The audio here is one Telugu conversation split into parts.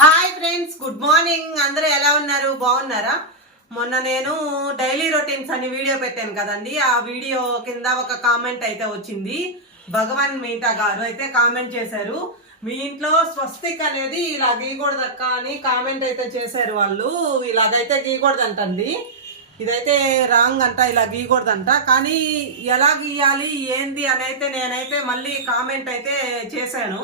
హాయ్ ఫ్రెండ్స్ గుడ్ మార్నింగ్ అందరూ ఎలా ఉన్నారు? బాగున్నారా? మొన్న నేను డైలీ రొటీన్స్ అని వీడియో పెట్టాను కదండి. ఆ వీడియో కింద ఒక కామెంట్ అయితే వచ్చింది. భగవాన్ మీతా గారు అయితే కామెంట్ చేశారు. మీ ఇంట్లో స్వస్తిక్ అనేది ఇలా గీయకూడదక్క అని కామెంట్ అయితే చేశారు వాళ్ళు. ఇలాగైతే గీయకూడదంటండి. ఇదైతే రాంగ్ అంట ఇలా గీయకూడదంట. కానీ ఎలా గీయాలి ఏంది అని అయితే నేనైతే మళ్ళీ కామెంట్ అయితే చేశాను.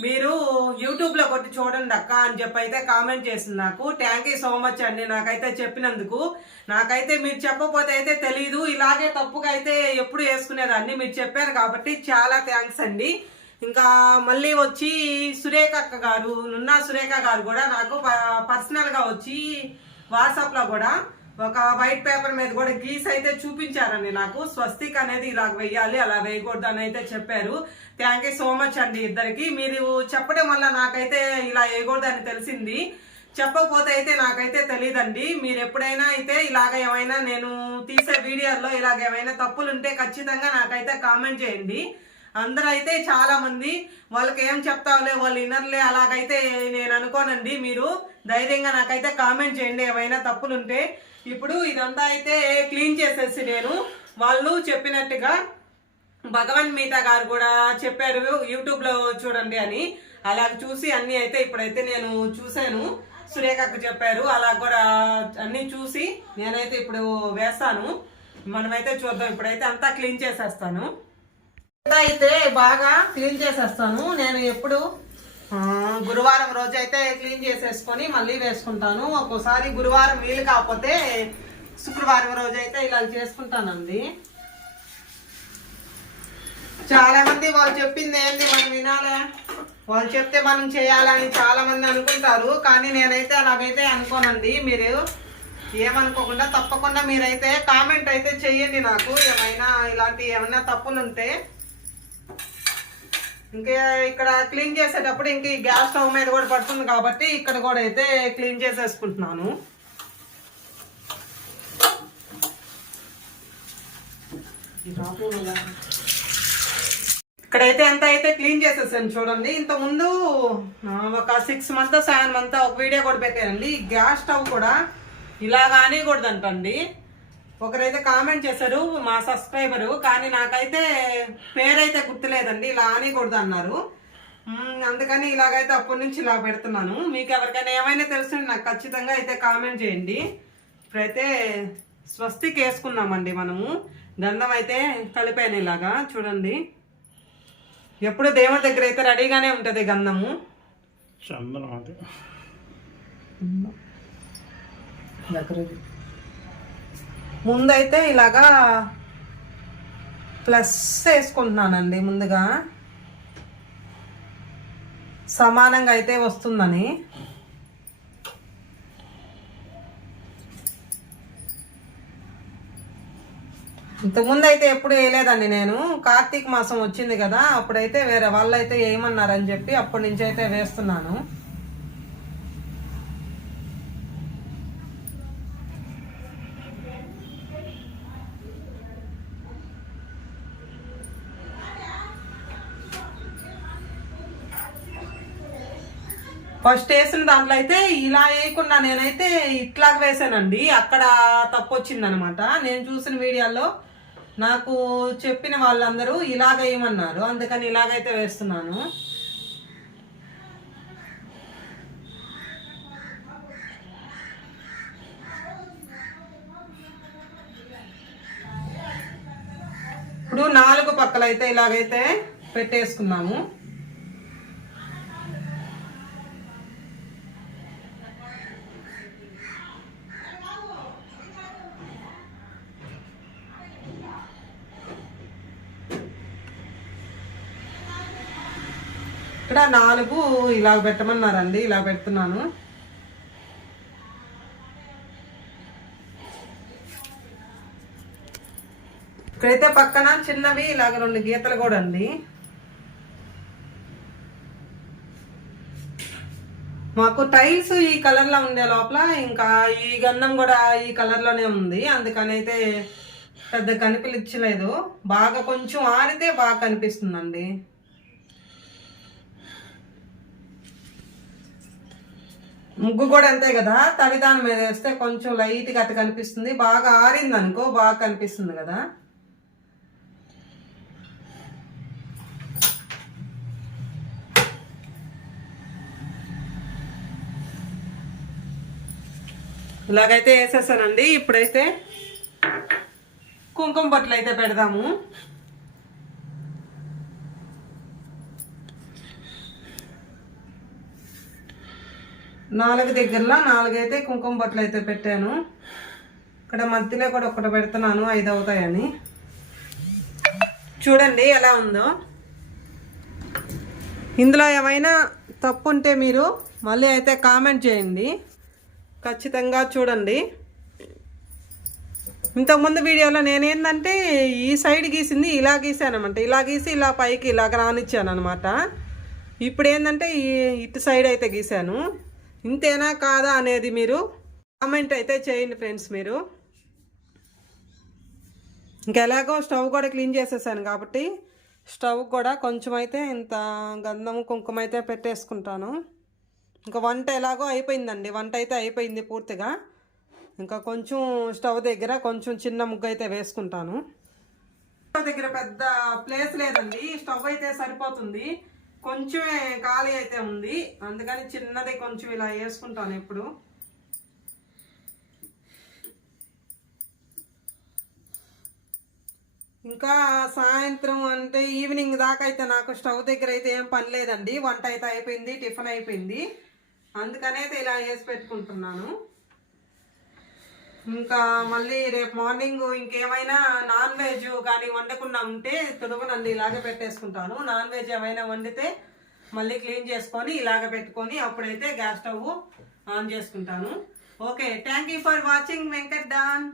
మీరు యూట్యూబ్లో కొట్టి చూడండి అక్క అని చెప్పి అయితే కామెంట్ చేసింది నాకు. థ్యాంక్ యూ సో మచ్ అండి నాకైతే చెప్పినందుకు. నాకైతే మీరు చెప్పకపోతే అయితే తెలీదు. ఇలాగే తప్పుగా అయితే ఎప్పుడు వేసుకునేదాన్ని మీరు చెప్పారు కాబట్టి చాలా థ్యాంక్స్ అండి. ఇంకా మళ్ళీ వచ్చి సురేఖ అక్క గారు నున్న సురేఖ గారు కూడా నాకు ప- పర్సనల్గా వచ్చి వాట్సాప్లో కూడా ఒక వైట్ పేపర్ మీద కూడా గీస్ అయితే చూపించారండి నాకు. స్వస్తిక్ అనేది ఇలా వేయాలి అలా వేయకూడదు అని అయితే చెప్పారు. థ్యాంక్ యూ సో మచ్ అండి ఇద్దరికి. మీరు చెప్పడం వల్ల నాకైతే ఇలా వేయకూడదు అని తెలిసింది. చెప్పకపోతే అయితే నాకైతే తెలియదండి మీరు ఎప్పుడైనా అయితే ఇలాగ ఏమైనా నేను తీసే వీడియోల్లో ఇలాగ ఏమైనా తప్పులు ఉంటే ఖచ్చితంగా నాకైతే కామెంట్ చేయండి. అందరూ అయితే చాలా మంది వాళ్ళకి ఏం చెప్తావులే వాళ్ళు ఇన్నర్లే అలాగైతే నేను అనుకోనండి. మీరు ధైర్యంగా నాకైతే కామెంట్ చేయండి ఏమైనా తప్పులు ఉంటే ఇప్పుడు ఇదంతా అయితే క్లీన్ చేసేసి నేను వాళ్ళు చెప్పినట్టుగా భగవన్ మీతా గారు కూడా చెప్పారు యూట్యూబ్లో చూడండి అని. అలా చూసి అన్ని అయితే ఇప్పుడైతే నేను చూశాను. సురేఖకు చెప్పారు. అలా కూడా అన్ని చూసి నేనైతే ఇప్పుడు వేస్తాను. మనమైతే చూద్దాం. ఇప్పుడైతే అంతా క్లీన్ చేసేస్తాను. అంతా అయితే బాగా క్లీన్ చేసేస్తాను. నేను ఎప్పుడు గురువారం రోజు అయితే క్లీన్ చేసేసుకొని మళ్ళీ వేసుకుంటాను. ఒక్కోసారి గురువారం వీలు కాకపోతే శుక్రవారం రోజు అయితే ఇలా చేసుకుంటానండి. చాలా మంది వాళ్ళు చెప్పింది ఏంది మనం వినాలా? వాళ్ళు చెప్తే మనం చేయాలని చాలా మంది అనుకుంటారు. కానీ నేనైతే అలాగైతే అనుకోనండి. మీరు ఏమనుకోకుండా తప్పకుండా మీరైతే కామెంట్ అయితే చెయ్యండి నాకు. ఏమైనా ఇలాంటి ఏమైనా తప్పులు ఉంటే ఇంకా ఇక్కడ క్లీన్ చేసేటప్పుడు ఇంక ఈ గ్యాస్ స్టవ్ మీద కూడా పడుతుంది కాబట్టి ఇక్కడ కూడా అయితే క్లీన్ చేసేసుకుంటున్నాను. ఇక్కడైతే ఎంత అయితే క్లీన్ చేసేసాను చూడండి. ఇంత ముందు ఒక సిక్స్ మంత్ సెవెన్ మంత్ ఒక వీడియో కూడా పెట్టానండి. గ్యాస్ స్టవ్ కూడా ఇలాగా అనకూడదంటండి ఒకరైతే కామెంట్ చేశారు మా సబ్స్క్రైబరు కానీ నాకైతే పేరైతే గుర్తులేదండి ఇలా అనకూడదు అన్నారు. అందుకని ఇలాగైతే అప్పటి నుంచి ఇలా పెడుతున్నాను. మీకు ఎవరికైనా ఏమైనా తెలుసు నాకు ఖచ్చితంగా అయితే కామెంట్ చేయండి. ఇప్పుడైతే స్వస్తికి వేసుకున్నామండి మనము. గంధం అయితే కలిపాను ఇలాగా చూడండి. ఎప్పుడు దేవుడి దగ్గర అయితే రెడీగానే ఉంటుంది గంధము. చందనం అది. ముందైతే ఇలాగా ప్లస్ వేసుకుంటున్నానండి ముందుగా. సమానంగా అయితే వస్తుందని. ఇంతకుముందు అయితే ఎప్పుడు వేయలేదండి నేను. కార్తీక మాసం వచ్చింది కదా అప్పుడైతే వేరే వాళ్ళు అయితే వేయమన్నారని చెప్పి అప్పటి నుంచి అయితే వేస్తున్నాను. ఫస్ట్ వేసిన దాంట్లో అయితే ఇలా వేయకుండా నేనైతే ఇట్లా వేసానండి. అక్కడ తప్పు వచ్చిందనమాట నేను చూసిన వీడియోలో నాకు చెప్పిన వాళ్ళందరూ ఇలాగ వేయమన్నారు. అందుకని ఇలాగైతే వేస్తున్నాను. ఇప్పుడు నాలుగు పక్కలైతే ఇలాగైతే పెట్టేసుకున్నాము. ఇక్కడ నాలుగు ఇలా పెట్టమన్నారండి ఇలా పెడుతున్నాను. ఇక్కడైతే పక్కన చిన్నవి ఇలాగ రెండు గీతలు కూడా అండి. మాకు టైల్స్ ఈ కలర్లో ఉండే లోపల ఇంకా ఈ గన్నం కూడా ఈ కలర్లోనే ఉంది. అందుకని అయితే పెద్ద కనిపించలేదు బాగా కొంచెం ఆరితే బాగా కనిపిస్తుందండి. ముగ్గు కూడా అంతే కదా? తడి దాని మీద వేస్తే కొంచెం లైట్గా అట్ట కనిపిస్తుంది. బాగా ఆరింది అనుకో బాగా కనిపిస్తుంది కదా? ఇలాగైతే వేసేసానండి. ఇప్పుడైతే కుంకుమ బట్టలు అయితే పెడదాము. నాలుగు దగ్గరలో నాలుగైతే కుంకుమ బొట్లు అయితే పెట్టాను. ఇక్కడ మధ్యలో కూడా ఒకటి పెడుతున్నాను ఐదు అవుతాయని. చూడండి ఎలా ఉందో. ఇందులో ఏమైనా తప్పు ఉంటే మీరు మళ్ళీ అయితే కామెంట్ చేయండి. ఖచ్చితంగా చూడండి. ఇంతకుముందు వీడియోలో నేనేందంటే ఈ సైడ్ గీసింది ఇలా గీసానమాట ఇలా గీసి ఇలా పైకి ఇలాగ రానిచ్చాను అనమాట ఇప్పుడు ఏంటంటే ఈ ఇటు సైడ్ అయితే గీసాను. ఇంతేనా కాదా అనేది మీరు కామెంట్ అయితే చేయండి ఫ్రెండ్స్ మీరు. ఇంకెలాగో స్టవ్ కూడా క్లీన్ చేసేసాను కాబట్టి స్టవ్ కూడా కొంచెం అయితే ఇంత గంధం కుంకుమ అయితే పెట్టేసుకుంటాను. ఇంకా వంట ఎలాగో అయిపోయిందండి. వంట అయితే అయిపోయింది పూర్తిగా. ఇంకా కొంచెం స్టవ్ దగ్గర కొంచెం చిన్న ముగ్గు అయితే వేసుకుంటాను. స్టవ్ దగ్గర పెద్ద ప్లేస్ లేదండి. స్టవ్ అయితే సరిపోతుంది. కొంచెమే ఖాళీ అయితే ఉంది. అందుకని చిన్నది కొంచెం ఇలా వేసుకుంటాను ఎప్పుడు. ఇంకా సాయంత్రం అంటే ఈవినింగ్ దాకా అయితే నాకు స్టవ్ దగ్గర అయితే ఏం పని లేదండి. వంట అయితే అయిపోయింది టిఫిన్ అయిపోయింది. అందుకనైతే ఇలా వేసి పెట్టుకుంటున్నాను. ఇంకా మళ్ళీ రేపు మార్నింగ్ ఇంకేమైనా నాన్ వెజ్ కానీ వండకుండా ఉంటే తుదవనండి ఇలాగే పెట్టేసుకుంటాను. నాన్ వెజ్ ఏమైనా వండితే మళ్ళీ క్లీన్ చేసుకొని ఇలాగ పెట్టుకొని అప్పుడైతే గ్యాస్ స్టవ్ ఆన్ చేసుకుంటాను. Okay thank you for watching Venkat Don.